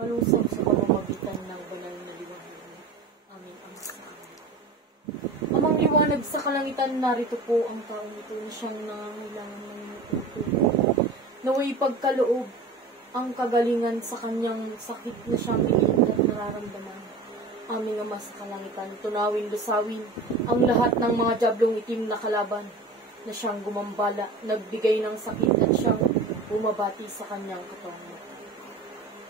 malusog sa pamamagitan ng banal na liwanag. Amin ang sa amin. Amang liwanag sa kalangitan, narito po ang taong ito na siyang nangangailangan ng tutulong. Naway pagkaloob ang kagalingan sa kanyang sakit na siyang iniinda at nararamdaman. Aming Ama sa kalangitan, tunawin, lusawin ang lahat ng mga jablong itim na kalaban na siyang gumambala, nagbigay ng sakit at siyang bumabati sa kanyang katawan.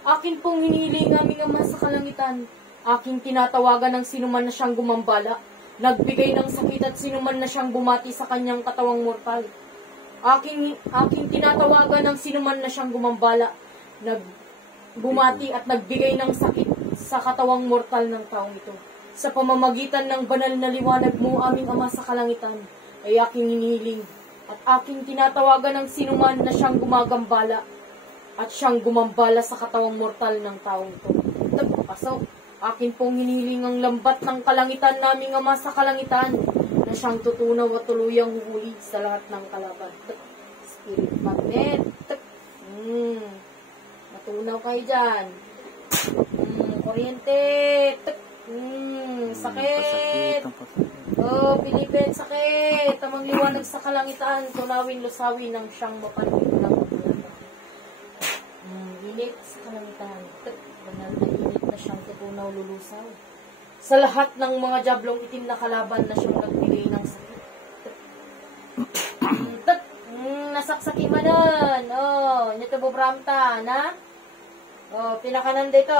Akin pong hinihiling, aming Ama sa kalangitan, aking tinatawagan ng sinuman na siyang gumambala, nagbigay ng sakit at sinuman na siyang bumati sa kanyang katawang mortal. Aking tinatawagan ng sinuman na siyang gumambala, bumati at nagbigay ng sakit sa katawang mortal ng taong ito. Sa pamamagitan ng banal na liwanag mo, aming Ama sa kalangitan, ay aking hinihiling at aking tinatawagan ng sinuman na siyang gumagambala at siyang gumambala sa katawang mortal ng taong ito. Pasok, akin pong hinihiling ang lambat ng kalangitan naming Ama sa kalangitan na siyang tutunaw at tuluyang huhuli sa lahat ng kalaban. Spirit magnet. Natunaw kayo dyan. Kuryente. Sakit. Pilipin, sakit. Tamang liwanag sa kalangitan. Tunawin, lusawin ng siyang mapansin ng kalangitan. Init sa kalangitan. Banal na init na siyang tutunaw, lulusaw. Sa lahat ng mga jablong itim na kalaban na siyang nagbigay ng sakit. Nasaksaki man nun. Nito bubramta, na? Pinakanan dito,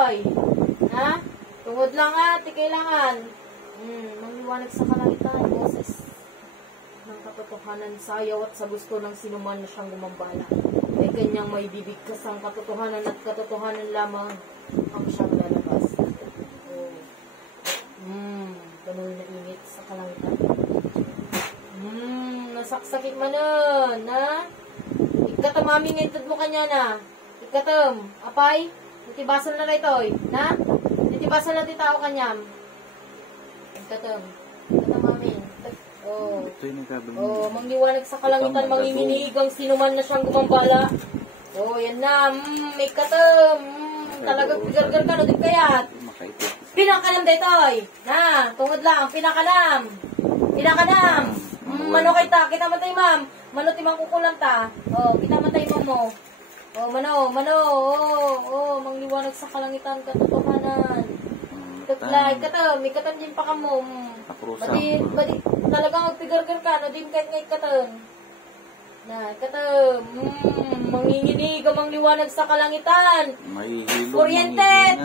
ha? Tungod lang kailangan. Mangliwanag sa kalangitan, boses ng katotohanan, sayaw at sa gusto ng sinuman na siyang gumambala. Ay kanyang may bibigkas ang katotohanan at katotohanan lamang ang siyang lalabas. Ganun na init sa kalangitan. Nasaksakit man nun, ha? Ikatam aming intod mo kanya na. Ikatam, apay, natibasan na ito, na? Natibasan na tao kanyam. Ikatam amin. Mangliwanag sa kalangitan, manginginig ang sinuman na siyang gumambala. Yan na, ikatam, talagang pigargar ka, no, di kayat. Pinakanam dito, na, tungod lang, pinakanam. Mano kita matay ma'am. Mano timang kukulang ta. Kita matay mo. Mangliwanag sa kalangitan, katotohanan. Tuklay, ikatam din pa ka mo. Badi, talagang magpigargar ka, no din kahit ngay ikatam. Manginginig ang mangliwanag sa kalangitan. Kuryente,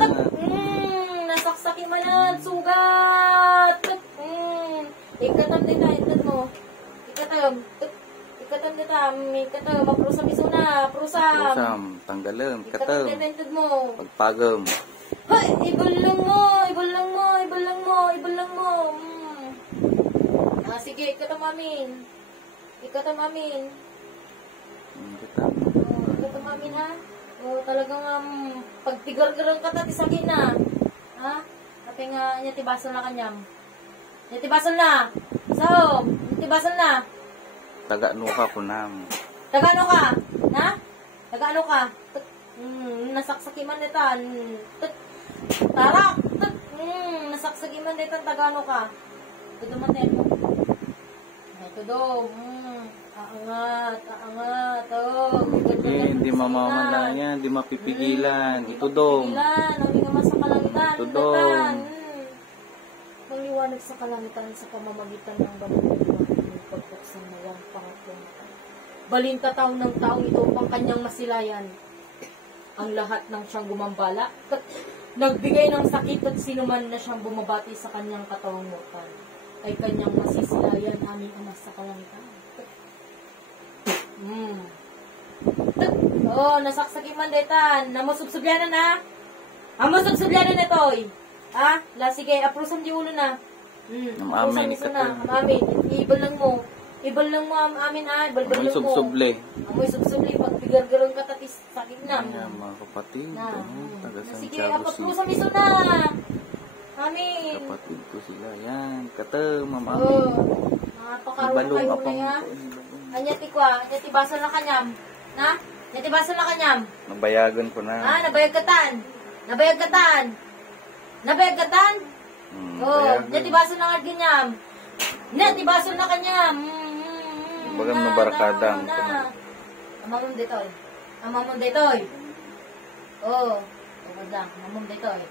nasaksaki manan, sugat. Ikatam din tayo, mo. Ikatam, maprusam iso na, prusam. Tanggalam, ikatam. Ikatam, mo. Pagpagam. Hoy, ibulang mo. Sige, ikatam amin. Ikatam amin, ha? Talagang pagtigar-garang ka tati sa na. Ha? Kasi nga, nyatibasan na kanyam. Nyatibasan na. Nyatibasan na. Taga-ano ka po nam. Taga-ano ka? Na? Taga-ano ka? Nasaksaki man nitan. Tarak! Nasaksaki man nitan, taga-ano ka? Tudo man nito. Tudo. Aangat. Hindi mamamala yan, hindi mapipigilan. Ito dong. Aming Ama sa kalangitan. Ito dong. Mangliwanag sa kalangitan sa pamamagitan ng banal na liwanag, pagbuksan na ang pangatlong mata. Balintataw ng taong ito upang kanyang masilayan ang lahat ng siyang gumambala, nagbigay ng sakit at sinuman na siyang bumabati sa kanyang katawang mortal, ay kanyang masisilayan, aming Ama sa kalangitan. Nasaksaki man detan, namusubsubyanan na. Amusubsubyanan ito, sige, aprusan di ulo na. Amin, na. Amin, ibal lang mo, amin, ibal lang mo. Subsuble. Amoy subsuble, pag pigargarong ka tatis, sakit na. Mga kapatid, taga Sige, Santiago aprusan iso na. Amin. Kapatid ko sila, yan. Kata, amin. Napakaroon kayo na yan. Anyati baso na kanyam. Na? Anyati baso na kanyam. Nabayagan ko na. Nabayag katan. Nabayag katan. Nabayag katan. Oh, Bayag. di baso na nga ganyan. Di baso na kanya. Bagang nabarakadang. Amamon detoy. Amamon detoy. Oh, tungod lang. Amamon detoy.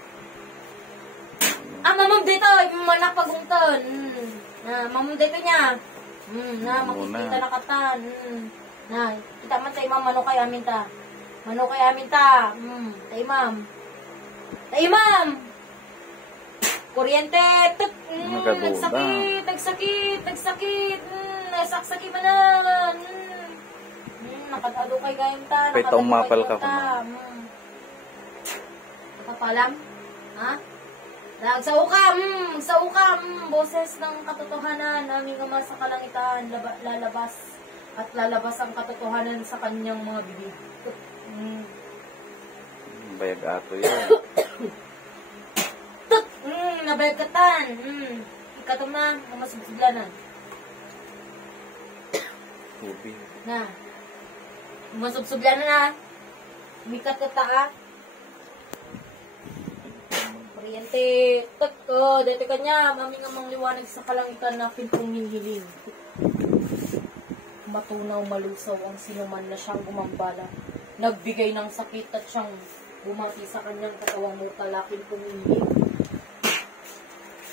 Amamon detoy. Manak pagungton. Na, mamon detoy niya. Na, makikita na katan. Na, kita man tayo ma'am, kay amin ta. Mano kay amin ta. Tayo ma'am. Tayo ma'am. Kuryente. Nagsakit. Nagsakit. Nasaksaki manan. Nakatado kay gayam ta. Pwede umapal ka pa. Nakapalam? Ha? Sa ukam. Boses ng katotohanan. Aming Ama sa kalangitan. Lalabas ang katotohanan sa kanyang mga bibig. Bayag ato yan. Nabayagkatan. Ikatom na. Masubsublanan. Tubig. Na. Masubsublanan na. Umikat ka ta. Kuryente. Dito kanya. Mami nga mang liwanag sa kalangitan na pintong hinhiling. Matunaw malusaw ang sinuman na siyang gumambala. Nagbigay ng sakit at siyang bumati sa kanyang katawang mutalakin pumihiling.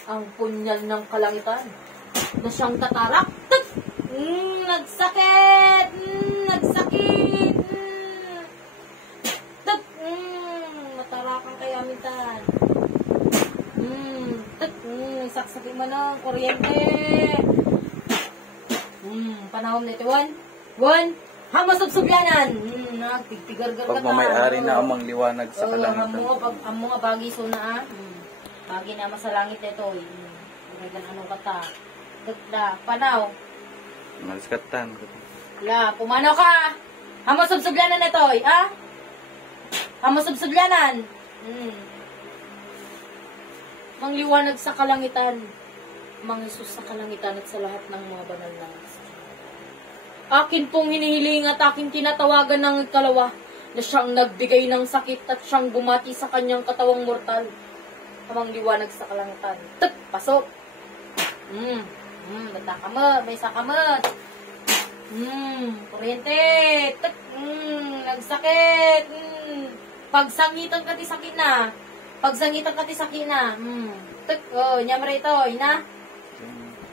Ang punyal ng kalangitan na siyang tatarak. Nagsakit! Nagsakit! Natarakan kay amintan. Saksakin mo ng kuryente. Panahon nito, One. Hamasubsubyanan. Nagpigtigar-gar ka ta. Pag mamayari na amang liwanag sa kalangitan. Ang mga bagi so na bagi na sa langit ito. Ano ka ta. Gagda. Panaw. Maliskatan. Pumanaw ka. Hamasubsubyanan na ito. Hamasubsubyanan. Mangliwanag sa kalangitan. Mang Isus sa kalangitan at sa lahat ng mga banal na akin pong hinihiling at aking tinatawagan ng ikalawa na siyang nagbigay ng sakit at siyang bumati sa kanyang katawang mortal. Amang liwanag sa kalangitan. Pasok! May sakamot. Kuryente. Nagsakit. Pagsangitan ka ti sakit na. Nyamre ito, na?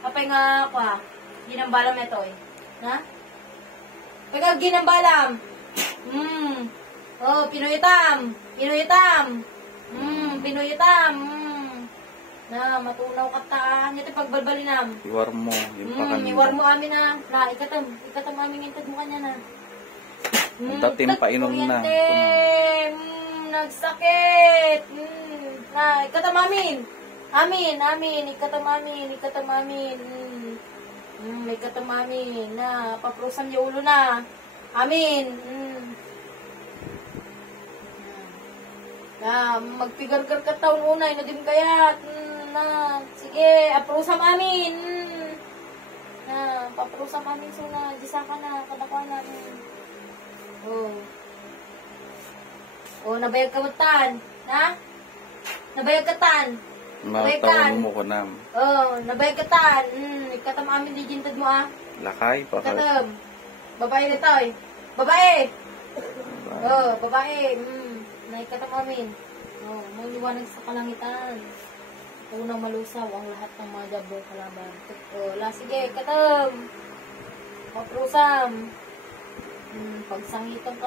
Kapay nga pa. Ginambalam ito, na? Pagka ginambalam. Pinuyutam. Na, matunaw kataan. Ito pagbalbalinam. Iwar mo. Yung pakanina. Iwar mo amin na. Ikatam amin intad mo kanya na. Dating painom na. Nagsakit. Na, ikatam amin. Ikatam amin. May katamami na paprusan yung ulo na. Amin. Na magpigar-gar ka taon unay na din kaya. Na sige, aprusam amin. Na paprusam amin so na disa ka na kadakwa na. Nabayag ka matan. Na? Nabayag ka tan. Matawag mo ko na. Nabayag ka tan. Ikatam amin di jintad mo Lakay pa ka. Ikatam. Babae nito Babae. Babae. Naikatam amin. Maliwanag sa kalangitan. Unang malusaw ang lahat ng mga jabong kalaban. Sige, ikatam. Paprusam. Pagsangitan ka.